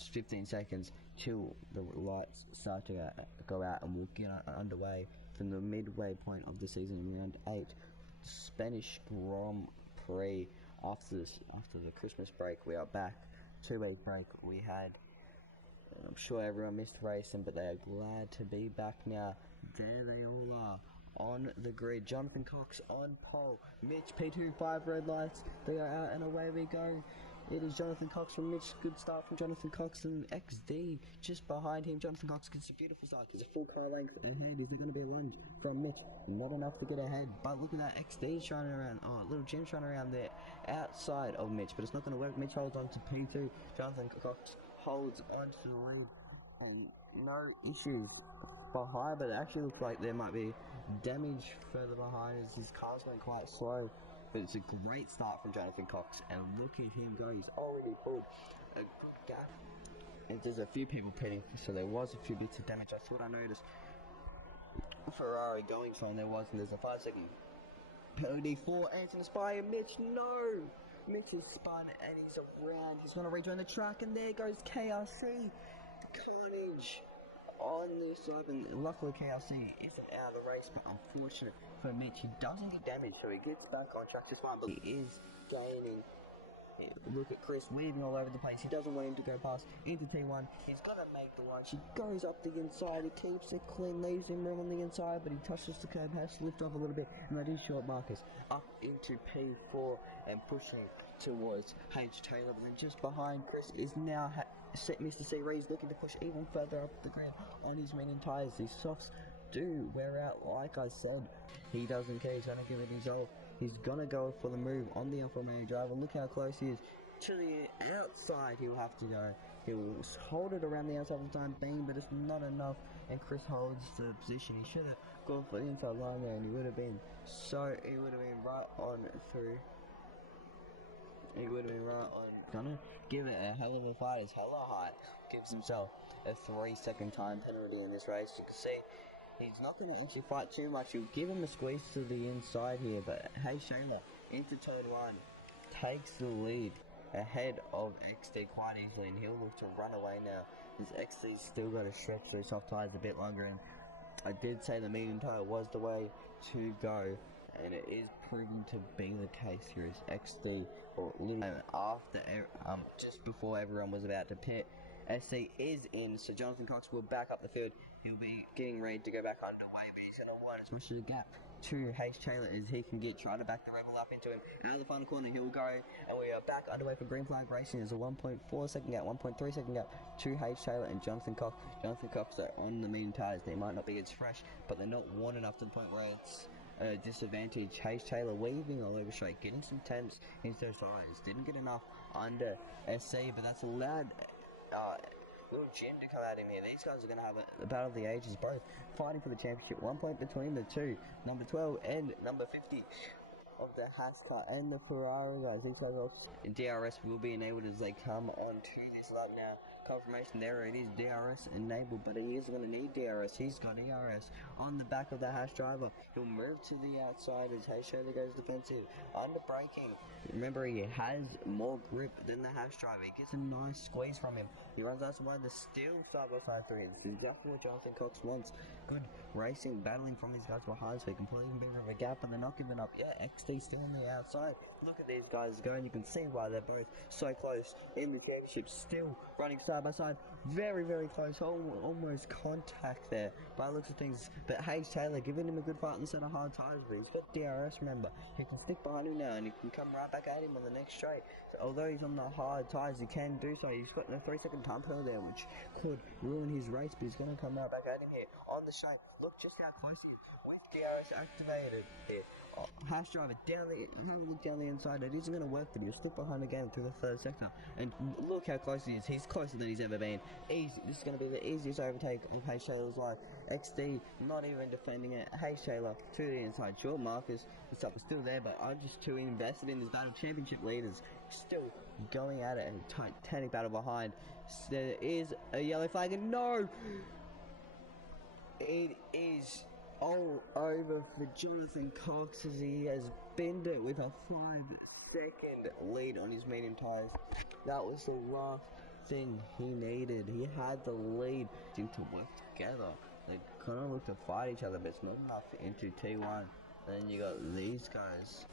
just 15 seconds till the lights start to go out, and we'll get underway from the midway point of the season in round 8. Spanish Grand Prix. After the Christmas break, we are back. 2-week break we had. I'm sure everyone missed racing, but they are glad to be back now. There they all are on the grid. Jonathan Cox on pole. Mitch P2 5 red lights. They are out and away we go. It is Jonathan Cox from Mitch. Good start from Jonathan Cox, and XD just behind him. Jonathan Cox gets a beautiful start. He's a full car length ahead. Is there going to be a lunge from Mitch? Not enough to get ahead, but look at that. XD trying around. Oh, little Jim's trying around there outside of Mitch, but it's not going to work. Mitch holds on to P2. Jonathan Cox holds on to the lead, and no issues behind, but it actually looks like there might be damage further behind as his car's going quite slow. But it's a great start from Jonathan Cox, and look at him go. He's already pulled a good gap, and there's a few people pitting, so there was a few bits of damage. I thought I noticed Ferrari going so, and there wasn't. There's a 5-second penalty for Anton Aspire. Mitch, no! Mitch is spun and he's around. He's going to rejoin the track, and there goes KRC. Carnage on this side, and luckily KRC isn't out of the race, but unfortunate for Mitch, he doesn't get damaged, so he gets back on track just fine, but he is gaining. Look at Chris weaving all over the place. He doesn't want him to go past into T1. He's got to make the line. She goes up the inside. He keeps it clean, leaves him room on the inside, but he touches the curb, has to lift off a little bit, and that is short Marcus up into P4 and pushing towards H. Taylor. But then just behind Chris is now Mr. C. Ree's looking to push even further up the ground on his medium tyres. These softs do wear out, like I said. He doesn't care. He's going to give it his all. He's gonna go for the move on the Alfa Romeo driver. Look how close he is to the outside. He'll have to go. He'll hold it around the outside of the time being, but it's not enough. And Chris holds the position. He should have gone for the inside line there, and he would have been right on through. He would have been right on. Gonna give it a hell of a fight. It's hella high. Gives himself a 3-second time penalty in this race. You can see he's not going to actually fight too much. He'll give him a squeeze to the inside here, but hey, Shayla into turn 1 takes the lead ahead of XD quite easily, and he'll look to run away now as XD's still got to stretch those soft tyres a bit longer. And I did say the medium tyre was the way to go, and it is proving to be the case here as XD, or literally after just before everyone was about to pit, SC is in, so Jonathan Cox will back up the field. He'll be getting ready to go back underway, but he's going to want as much of a gap to H. Taylor as he can get, trying to back the Rebel up into him. Out of the final corner, he'll go, and we are back underway for Green Flag Racing. There's a 1.4 second gap, 1.3 second gap to H. Taylor and Jonathan Cox. Jonathan Cox are on the medium tyres. They might not be as fresh, but they're not worn enough to the point where it's a disadvantage. H. Taylor weaving all over straight, getting some temps into those tyres. Didn't get enough under SC, but that's allowed little Jim to come at him here. These guys are going to have a battle of the ages, both fighting for the championship. 1 point between the two, number 12 and number 50 of the Haas car and the Ferrari guys. These guys also in DRS will be enabled as they come on to this lap now. Confirmation there, it is DRS enabled, but he is going to need DRS. He's got DRS on the back of the Haas driver. He'll move to the outside as Haas Taylor goes defensive. Under braking, remember he has more grip than the Haas driver. He gets a nice squeeze from him. He runs outside the still side-by-side 3. This is exactly what Jonathan Cox wants. Good racing, battling from these guys behind, so he can pull even bigger of a gap, and they're not giving up. Yeah, XD still on the outside. Look at these guys going. You can see why they're both so close in the championship. Still running side by side. Very, very close. Almost contact there by the looks of things. But Hayes Taylor giving him a good fight instead of hard tyres. But he's got DRS, remember. He can stick behind him now, and he can come right back at him on the next straight. So although he's on the hard tyres, he can do so. He's got a 3-second time penalty there, which could ruin his race. But he's going to come right back at him here on the straight. Look just how close he is with DRS activated here. Haas driver down the inside. It isn't going to work, but he'll slip behind again through the third sector. And look how close he is. He's closer than he's ever been. Easy. This is going to be the easiest overtake of Hayes Taylor's life. XD not even defending it. Hayes Taylor to the inside. Sure, Marcus is still there, but I'm just too invested in this battle. Championship leaders still going at it, and titanic battle behind. There is a yellow flag, and no! It is all over for Jonathan Cox as he has binned it with a 5-second lead on his medium tyres. That was the last everything he needed. He had the lead to work together. They kind of look to fight each other, but it's not enough into T1. Then you got these guys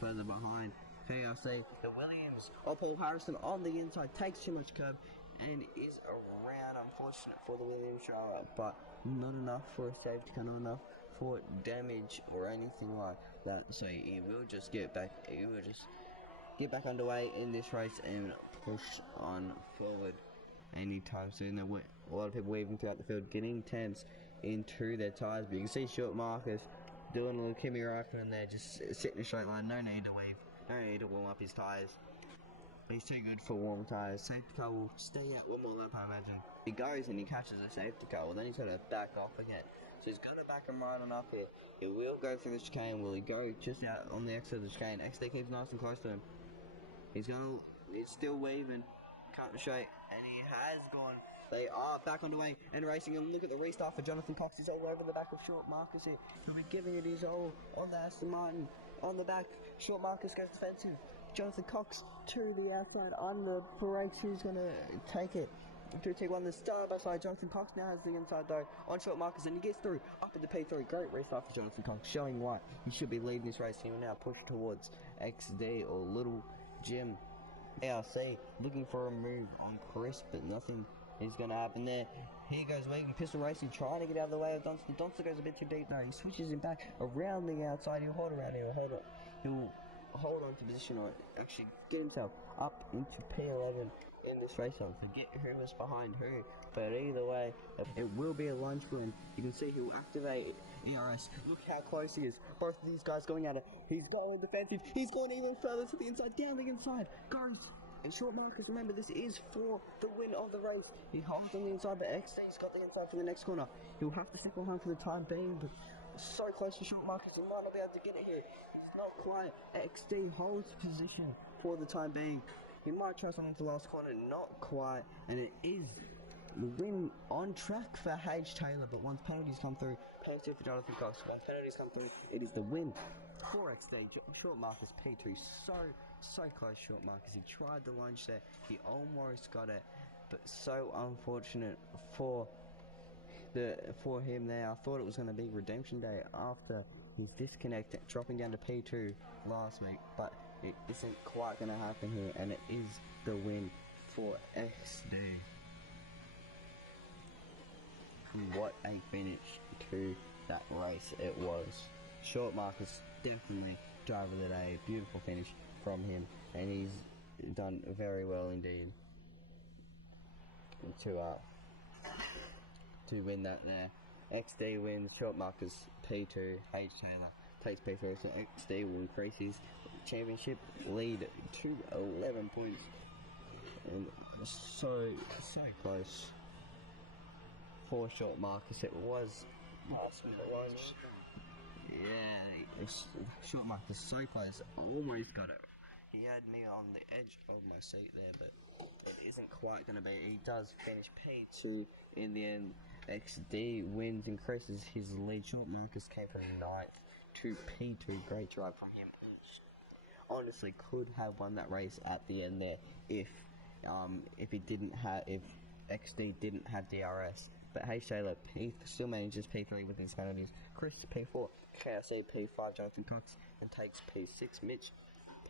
further behind. PRC, the Williams, Paul Harrison on the inside, takes too much curb and is around. Unfortunate for the Williams driver, but not enough for a safety car, not enough for damage or anything like that. So he will just get back. He will just get back underway in this race and push on forward anytime soon. There were a lot of people weaving throughout the field, getting temps into their tyres, but you can see short Marcus doing a little Kimi Räikkönen there, just sitting in a straight line, no need to weave, no need to warm up his tyres. He's too good for warm tyres. Safety car will stay out one more lap, I imagine. He goes and he catches a safety car, well then he's got to back off again. So he's got to back him right on up here. He will go through the chicane. Will he go just out on the exit of the chicane? XD keeps nice and close to him. He's still waving, cutting straight, and he has gone. They are back on the way and racing, and look at the restart for Jonathan Cox. He's all over the back of short Marcus here. He'll be giving it his all on the Aston Martin. On the back, short Marcus goes defensive. Jonathan Cox to the outside on the brakes. Who's going to take it? To take one, the star by side. Jonathan Cox now has the inside though on short Marcus, and he gets through up at the P3. Great restart for Jonathan Cox, showing why he should be leading this race. He will now push towards XD or Little Jim. ARC looking for a move on Chris, but nothing is going to happen there. Here goes Wigan, pistol racing, trying to get out of the way of Dunster. Dunster goes a bit too deep though. He switches him back around the outside. He'll hold around here. He'll hold on to position, or actually get himself up into P11 in this race on to get who was behind who. But either way, it will be a lunge run. You can see he'll activate ERS. Look how close he is. Both of these guys going at it. He's going defensive. He's going even further to the inside, down the inside. Goes. And short Marcus, remember, this is for the win of the race. He holds on the inside, but XD's got the inside for the next corner. He'll have to stick behind for the time being, but so close to short Marcus, he might not be able to get it here. He's not quite. XD holds position for the time being. He might try something to the last corner, not quite, and it is the win on track for H. Taylor, but once penalties come through, penalty for Jonathan Cox. Once penalties come through, it is the win for XD. Short Marcus P2, so close. Short Marcus, he tried the lunge there, he almost got it, but so unfortunate for him there. I thought it was going to be redemption day after his disconnect, dropping down to P2 last week, but it isn't quite going to happen here, and it is the win for XD. What a finish to that race it was. Short Marcus, definitely driver of the day. Beautiful finish from him, and he's done very well indeed to win that there. XD wins. Short Marcus P2. H. Taylor takes P3, so XD will increase his championship lead to 11 points, and so close for short Marcus. It was last minute lunge. Yeah, short Marcus so close, almost got it. He had me on the edge of my seat there, but it isn't quite going to be. He does finish P2 in the end. XD wins, increases his lead. Short Marcus came from 9th to P2. Great drive from him. Honestly, could have won that race at the end there if XD didn't have DRS. But H. Taylor still manages P3 with his penalties. Chris P4, KRC P5, Jonathan Cox, and takes P6. Mitch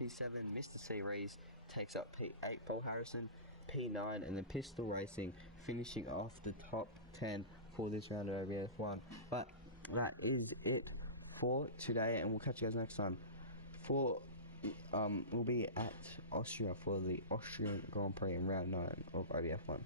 P7, Mr. Series takes up P8. Paul Harrison P9, and then Pistol Racing finishing off the top 10 for this round of OBF1. But that is it for today, and we'll catch you guys next time. We'll be at Austria for the Austrian Grand Prix in round 9 of OBF1.